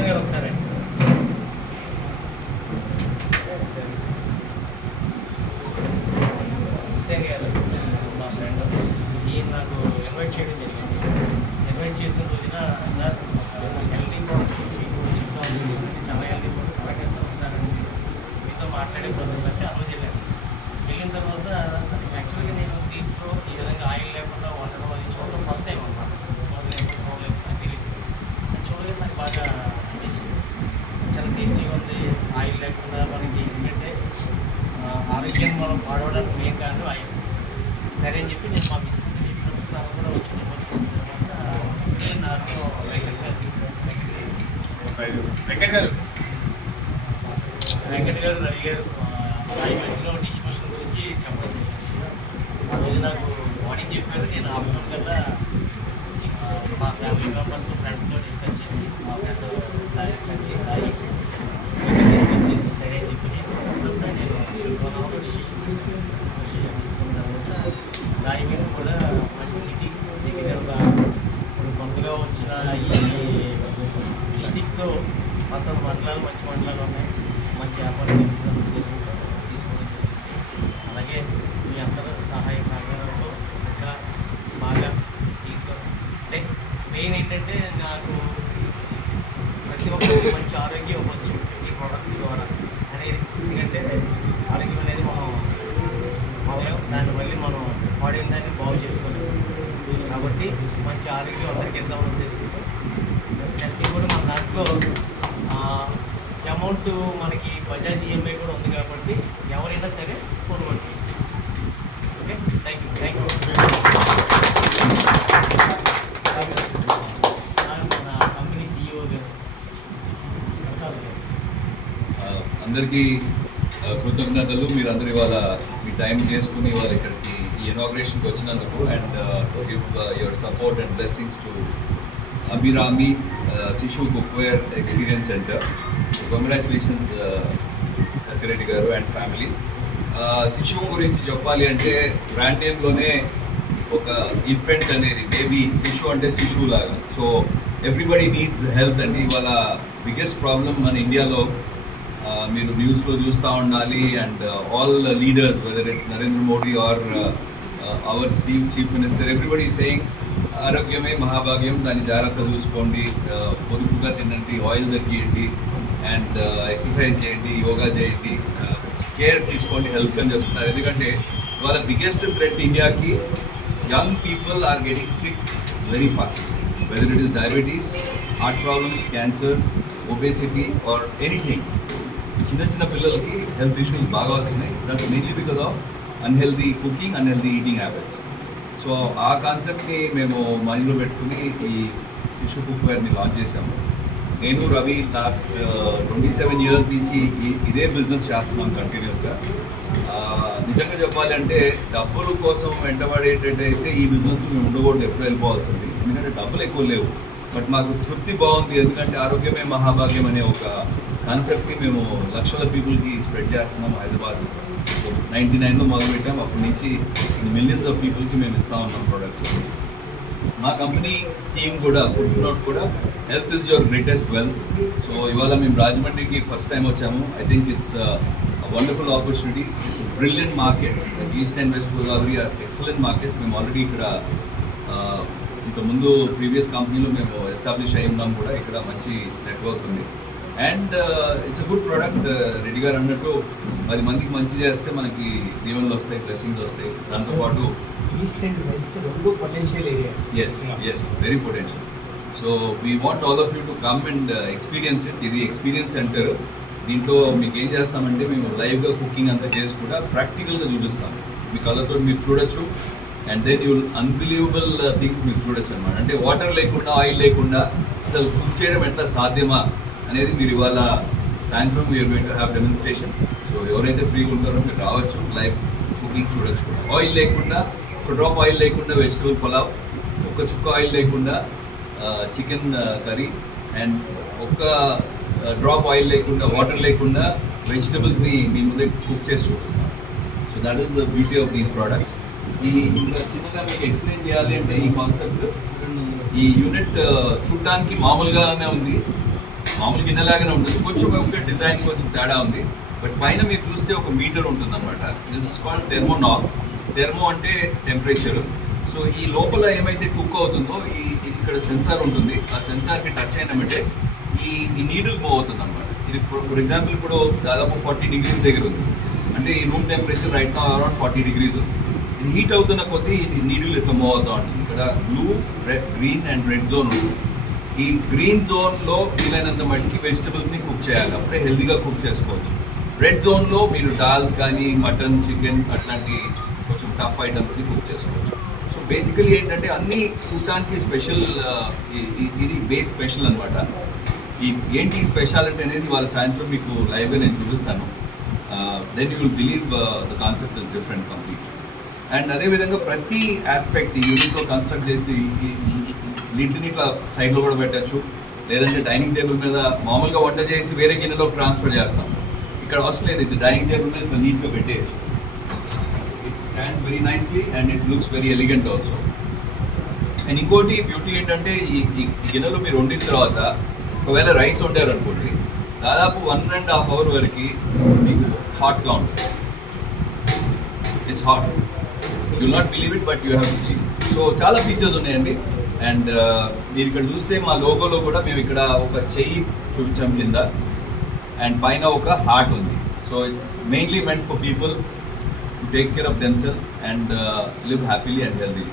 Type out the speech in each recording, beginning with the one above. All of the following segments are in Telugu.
కృష్ణ గారు ఒకసారి హుసేన్ గారు మా ఫ్రెండ్ ఈయన నాకు ఇన్వైట్ చేయడం జరిగింది. ఇన్వైట్ చేసిన రోజున సార్ హెల్దీ ప్రోడక్ట్ చెప్తాను, చాలా హెల్దీ ప్రోడక్ట్ అలాగే సార్ ఒకసారి మీతో మాట్లాడే ప్రోడక్ట్ అంటే ఆ రోజు వెళ్ళిన తర్వాత యాక్చువల్గా నేను దీంట్లో ఈ విధంగా ఆయిల్ లేకుండా వండడం అది చూడడం ఫస్ట్ టైం అనమాట. చూడలేదు నాకు తెలియదు. అది చూడలేదు నాకు బాగా అనిపించింది. చాలా టేస్టీగా ఉంది. ఆయిల్ లేకుండా మనకి ఎందుకంటే ఆరోగ్యాన్ని మనం పాడవడానికి మెయిన్ కాదు ఆయిల్. సరే అని చెప్పి నేను మా మిస్సెస్ని చెప్పినప్పుడు నాకు కూడా వచ్చి నేను చేసిన తర్వాత నేను నాకు వెంకట్ గారు రవి గారు రాయమండ్రిలో డిస్ట్రిబ్యూషన్ గురించి చెప్పడం రోజు నాకు మార్నింగ్ చెప్పారు. నేను ఆఫ్టర్నూన్ కల్లా మా ఫ్యామిలీ మెంబర్స్ ఫ్రెండ్స్తో డిస్కస్ చేసి మా ఫ్రెండ్ సాయి డిస్కస్ చేసి సరే అని చెప్పి నేను డిసిషన్ తీసుకున్న తర్వాత రాయమండ్రి కూడా మంచి సిటీ దగ్గరగా ఇప్పుడు కొత్తగా వచ్చిన ఈ డిస్టిక్తో మొత్తం మండలాలు మంచి మండలాలు ఉన్నాయి. మంచి వ్యాపారం ఉద్దేశంతో తీసుకోవడం జరిగింది. అలాగే మీ అందరూ సహాయ సహకారంలో ఇంకా బాగా దీంట్లో అంటే మెయిన్ ఏంటంటే నాకు ప్రతి ఒక్కరికి మంచి ఆరోగ్యం ఇవ్వచ్చు ఈ ప్రోడక్ట్ ద్వారా అనేది. ఎందుకంటే ఆరోగ్యం అనేది మనం అవలేము, దాన్ని మళ్ళీ మనం వాడిన దాన్ని బాగు చేసుకోలేము. కాబట్టి మంచి ఆరోగ్యం అందరికీ ఇద్దామని ఉద్దేశంతో నెక్స్ట్ కూడా మన దాంట్లో అమౌంట్ మనకి బజాజ్ ఈఎంఐ కూడా ఉంది కాబట్టి ఎవరైనా సరే కొనుగోలు చేయండి. Okay, thank you. మన కంపెనీ సిఇఓ గారు ప్రసాద్ గారు. అందరికీ కృతజ్ఞతలు. మీరందరూ ఇవాళ మీ టైం చేసుకుని ఇవాళ ఇక్కడికి ఈ ఇనాగ్రేషన్కి వచ్చినందుకు and to give your support and blessings to Abhirami Shishu cookware experience centre. Congratulations Satyareddy గారు అండ్ ఫ్యామిలీ. శిశువు గురించి చెప్పాలి అంటే బ్రాండ్ నేమ్లోనే ఒక ఇన్ఫెంట్ అనేది బేబీ, శిశు అంటే శిశువు లాగా. సో ఎవ్రీబడి నీడ్స్ హెల్త్ అండి. ఇవాళ బిగ్గెస్ట్ ప్రాబ్లం మన ఇండియాలో మీరు న్యూస్లో చూస్తూ ఉండాలి and all leaders whether it's Narendra Modi or our chief minister everybody saying ఆరోగ్యమే మహాభాగ్యం, దాన్ని జాగ్రత్త చూసుకోండి, పొదుపుగా తినండి, ఆయిల్ తగ్గియండి అండ్ ఎక్సర్సైజ్ చేయండి, యోగా చేయండి, కేర్ తీసుకోండి హెల్త్ అని చెప్తున్నారు. ఎందుకంటే ఇవాళ బిగ్గెస్ట్ థ్రెట్ ఇండియాకి young people are getting sick very fast, whether it is diabetes, heart problems, cancers, obesity or anything. చిన్న పిల్లలకి హెల్త్ ఇష్యూస్ బాగా వస్తున్నాయి. That's mainly because of unhealthy cooking, unhealthy eating habits. So ఆ కాన్సెప్ట్ని మేము మైండ్లో పెట్టుకుని ఈ శిశు కుక్వేర్ని లాంచ్ చేసాము. నేను రవి లాస్ట్ 27 years నుంచి ఇదే బిజినెస్ చేస్తున్నాం కంటిన్యూస్గా. నిజంగా చెప్పాలంటే డబ్బుల కోసం వెంటబడేటట్టయితే ఈ బిజినెస్ మేము ఉండకూడదు, ఎప్పుడు వెళ్ళిపోవాల్సింది. ఎందుకంటే డబ్బులు ఎక్కువ లేవు, బట్ మాకు తృప్తి బాగుంది. ఎందుకంటే ఆరోగ్యమే మహాభాగ్యం అనే ఒక కాన్సెప్ట్ని మేము లక్షల పీపుల్కి స్ప్రెడ్ చేస్తున్నాము. హైదరాబాద్ 99లో మొదలుపెట్టాం, అప్పటి నుంచి మిలియన్స్ ఆఫ్ పీపుల్కి మేము ఇస్తూ ఉన్నాం ప్రొడక్ట్స్. మా కంపెనీ టీమ్ కూడా ఫుడ్ నోట్ కూడా health is your greatest wealth. So ఇవాళ మేము రాజమండ్రికి ఫస్ట్ టైం వచ్చాము. I think it's wonderful opportunity. It's brilliant market. East and west Godavari are excellent markets. మేము ఆల్రెడీ ఇక్కడ ఇంతకుముందు ప్రీవియస్ కంపెనీలో మేము ఎస్టాబ్లిష్ అయి ఉన్నాం కూడా. ఇక్కడ మంచి నెట్వర్క్ ఉంది and it's a good product. Reddy గారు అన్నట్టు 10 మందికి మంచి చేస్తే మనకి దీవెనలు వస్తాయి, బ్లెస్సింగ్స్ వస్తాయి. దాంతోపాటు ఈస్ట్ అండ్ వెస్ట్ రెండు potential areas. Yes very potential. So we want all of you to come and experience it. ఇది ఎక్స్పీరియన్స్ సెంటర్. దీంట్లో మీకు ఏం చేస్తామంటే మేము లైవ్గా కుకింగ్ అంతా చేసి కూడా ప్రాక్టికల్గా చూపిస్తాం. మీ కళ్ళతో మీరు చూడొచ్చు and then you unbelievable things మీరు చూడొచ్చు అనమాట. అంటే వాటర్ లేకుండా, ఆయిల్ లేకుండా అసలు కుక్ చేయడం ఎట్లా సాధ్యమా అనేది మీరు ఇవాళ సాయంత్రం we're going to have demonstration. So ఎవరైతే ఫ్రీగా ఉంటారో మీరు రావచ్చు, లైవ్ కుకింగ్ చూడొచ్చు కూడా. ఆయిల్ లేకుండా, ఒక డ్రాప్ ఆయిల్ లేకుండా వెజిటబుల్ పులావ్, ఒక చుక్క ఆయిల్ లేకుండా చికెన్ కర్రీ అండ్ ఒక డ్రాప్ ఆయిల్ లేకుండా, వాటర్ లేకుండా వెజిటబుల్స్ని మీ ముందే కుక్ చేసి చూపిస్తాం. So that is the beauty of these products. ఇంకా చిన్నగా మీకు ఎక్స్ప్లెయిన్ చేయాలి అంటే ఈ కాన్సెప్ట్, ఈ యూనిట్ చూడటానికి మామూలుగానే ఉంది మామూలు గిన్నెలాగానే ఉంటుంది, కొంచెం ఒక డిజైన్ కొంచెం తేడా ఉంది. బట్ పైన మీరు చూస్తే ఒక మీటర్ ఉంటుంది అనమాట. This is called thermo knob. Thermo అంటే టెంపరేచర్. సో ఈ లోపల ఏమైతే కుక్ అవుతుందో ఇక్కడ సెన్సార్ ఉంటుంది. ఆ సెన్సార్కి టచ్ అయినామంటే ఈ నీడిల్ మూవ్ అవుతుంది అనమాట. ఇది ఫర్ ఎగ్జాంపుల్ ఇప్పుడు దాదాపు 40 degrees దగ్గర ఉంది అంటే ఈ రూమ్ టెంపరేచర్ రైట్ నా అరౌండ్ 40 degrees ఉంది. ఇది హీట్ అవుతున్న కొద్దీ ఈ నీడిల్ ఇట్లా మూవ్ అవుతూ ఉంటుంది. ఇక్కడ blue, green and red zone ఉంటుంది. ఈ గ్రీన్ జోన్లో వీలైనంత మట్టికి వెజిటబుల్స్ని కుక్ చేయాలి, అప్పుడే హెల్తీగా కుక్ చేసుకోవచ్చు. రెడ్ జోన్లో మీరు డాల్స్ కానీ మటన్, చికెన్ అట్లాంటి కొంచెం టఫ్ ఐటమ్స్ని కుక్ చేసుకోవచ్చు. సో బేసికలీ ఏంటంటే అన్నీ చూడటానికి స్పెషల్, ఇది బేస్ స్పెషల్ అనమాట. ఏంటి స్పెషాలిటీ అనేది వాళ్ళ సాయంత్రం మీకు లైవ్గా నేను చూపిస్తాను. Then you will believe the concept is different complete. And అదేవిధంగా ప్రతి ఆస్పెక్ట్ ఈ యూనిట్తో కన్స్ట్రక్ట్ చేసి లిడ్ని ఇట్లా సైడ్లో కూడా పెట్టచ్చు, లేదంటే డైనింగ్ టేబుల్ మీద మామూలుగా వంట చేసి వేరే గిన్నెలో ట్రాన్స్ఫర్ చేస్తాం. ఇక్కడ అవసరం లేదు, ఇది డైనింగ్ టేబుల్ మీద నీట్గా పెట్టేయచ్చు. It stands very nicely and it looks very elegant also. And ఇంకోటి బ్యూటీ ఏంటంటే ఈ గిన్నెలో మీరు వండిన తర్వాత ఒకవేళ రైస్ వండారు అనుకోండి, దాదాపు 1.5 hour వరకు మీకు హాట్గా ఉంటుంది. It's hot, you will not believe it, but you have to see. So చాలా ఫీచర్స్ ఉన్నాయండి. అండ్ మీరు ఇక్కడ చూస్తే మా లోగోలో కూడా మేము ఇక్కడ ఒక చెయ్యి చూపించాం కింద, అండ్ పైన ఒక హార్ట్ ఉంది. So it's mainly meant for people to take care of themselves and live happily and healthily.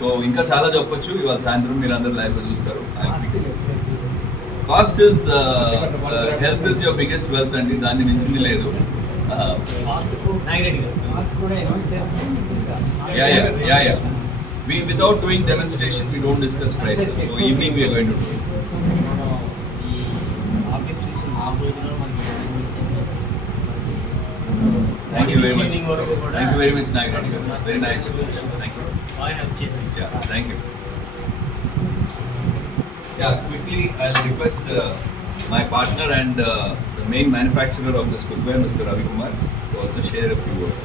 So ఇంకా చాలా చెప్పొచ్చు, ఇవాళ సాయంత్రం మీరు అందరూ లైవ్గా చూస్తారు. Cost is health is your biggest wealth అండి, దాన్ని మించింది లేదు. Without doing demonstration, we don't discuss prices. So evening we are going to do it. ఈ ఆఫీస్ చూసి 4 రోజుల్లో మనకి Thank you very much. Thank you very much, Nagaraja. Very nice of you. Thank you. బాగా హెల్ప్ చేసింది. Yeah, thank you. Yeah, quickly I'll request my partner and the main manufacturer of this cookware, Mr. Ravi Kumar, to also share a few words.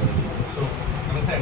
So, namaste.